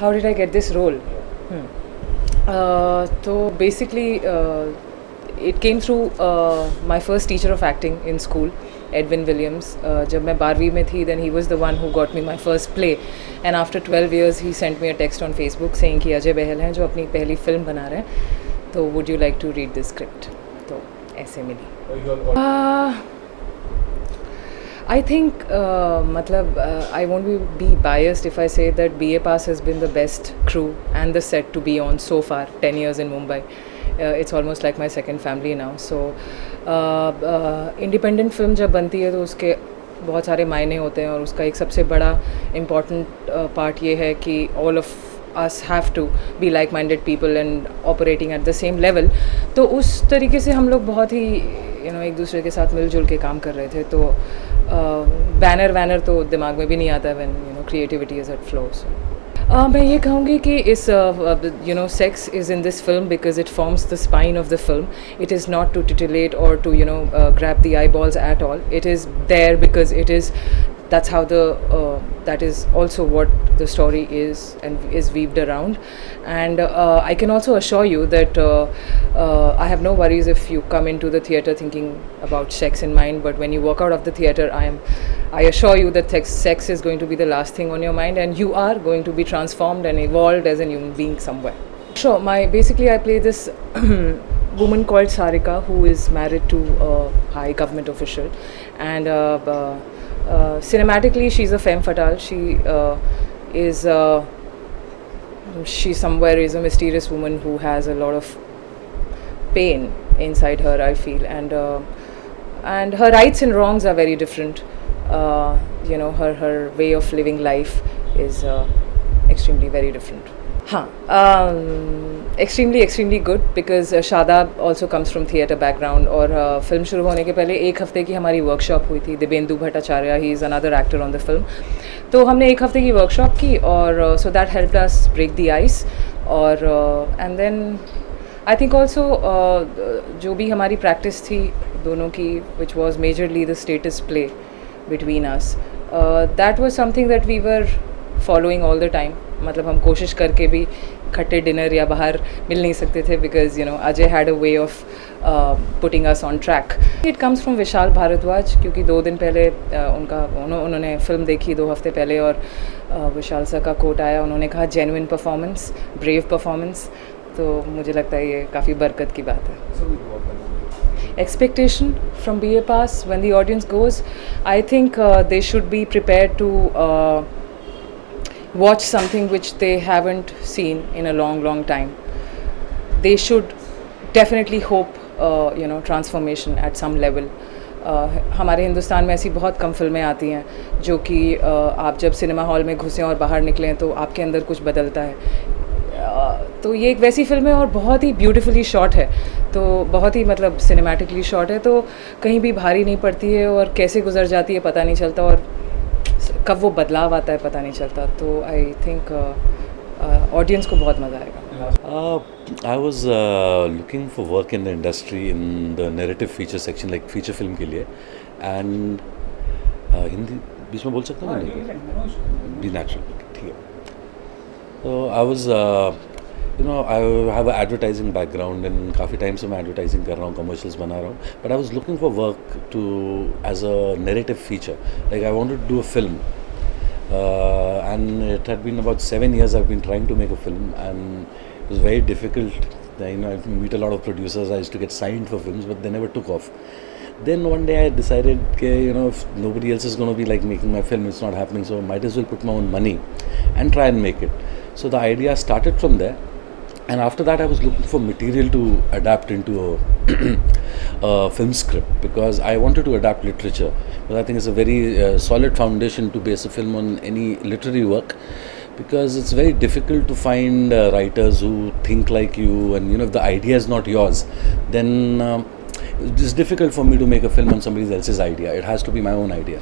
How did I get this role? So basically, it came through my first teacher of acting in school, Edwin Williams. जब मैं 12वीं में थी, then he was the one who got me my first play, and after 12 years he sent me a text on Facebook saying कि अजय बहल हैं जो अपनी पहली फिल्म बना रहे हैं, तो would you like to read this script? तो ऐसे मिली. I think, I won't be biased if I say that BA Pass has been the best crew and the set to be on so far. 10 years in Mumbai. It's almost like my second family now. So, independent film जब बनती है तो उसके बहुत सारे मायने होते हैं और उसका एक सबसे बड़ा important part ये है कि all of us have to be like-minded people and operating at the same level. तो उस तरीके से हम लोग बहुत ही एक दूसरे के साथ मिलजुल के काम कर रहे थे. तो बैनर तो दिमाग में भी नहीं आता when creativity is at flow. मैं ये कहूँगी कि इस sex is in this film because it forms the spine of the film. It is not to titillate और to grab the eyeballs at all. It is there because it is that's how that is also what the story is and is weaved around. And I can also assure you that I have no worries if you come into the theatre thinking about sex in mind, but when you walk out of the theatre, I assure you that sex is going to be the last thing on your mind, and you are going to be transformed and evolved as a human being somewhere. Sure, basically I play this woman called Sarika who is married to a high government official, and cinematically she's a femme fatale. She somewhere is a mysterious woman who has a lot of pain inside her, I feel, and her rights and wrongs are very different. Her way of living life is extremely very different. Extremely good because Shadab also comes from theatre background. और film शुरू होने के पहले एक हफ़्ते की हमारी workshop हुई थी. Dibyendu Bhattacharya, he is another actor on the film. तो हमने एक हफ़्ते की वर्कशॉप की और so that helped us break the ice. और and then I think also जो भी हमारी प्रैक्टिस थी दोनों की, which was majorly the status play between us, that was something that we were following all the time. मतलब हम कोशिश करके भी खट्टे डिनर या बाहर मिल नहीं सकते थे because Ajay had a way of putting us on track. It comes from Vishal Bhardwaj, क्योंकि 2 दिन पहले उन्होंने फिल्म देखी 2 हफ्ते पहले, और विशाल सर का कोट आया, उन्होंने कहा जेन्युइन परफॉर्मेंस, ब्रेव परफॉर्मेंस. तो मुझे लगता है ये काफ़ी बरकत की बात है. Expectation from BA Pass when the audience goes, I think they should be prepared to watch something which they haven't seen in a long time. They should definitely hope transformation at some level. हमारे हिंदुस्तान में ऐसी बहुत कम फिल्में आती हैं जो कि आप जब सिनेमा हॉल में घुसें और बाहर निकलें तो आपके अंदर कुछ बदलता है. तो ये एक वैसी फिल्म है और बहुत ही ब्यूटीफुली शॉट है, तो बहुत ही सिनेमैटिकली शॉट है, तो कहीं भी भारी नहीं पड़ती है और कैसे गुजर जाती है पता नहीं चलता और कब वो बदलाव आता है पता नहीं चलता. तो आई थिंक ऑडियंस को बहुत मज़ा आएगा. I was looking for work in the industry in the narrative feature section, like feature film के लिए, and हिंदी बीच में बोल सकता हूँ नहीं? Be natural, ठीक है. So I was I have an advertising background and काफ़ी टाइम से मैं advertising कर रहा हूँ, commercials बना रहा हूँ, but I was looking for work as a narrative feature, like I wanted to do a film, and it had been about 7 years I've been trying to make a film, and it was very difficult. I meet a lot of producers. I used to get signed for films, but they never took off. Then one day I decided if nobody else is going to be like making my film, it's not happening, so I might as well put my own money and try and make it. So the idea started from there, and after that I was looking for material to adapt into a film script, because I wanted to adapt literature, because I think it's a very solid foundation to base a film on any literary work, because it's very difficult to find writers who think like you, and if the idea is not yours, then it's difficult for me to make a film on somebody else's idea. It has to be my own idea.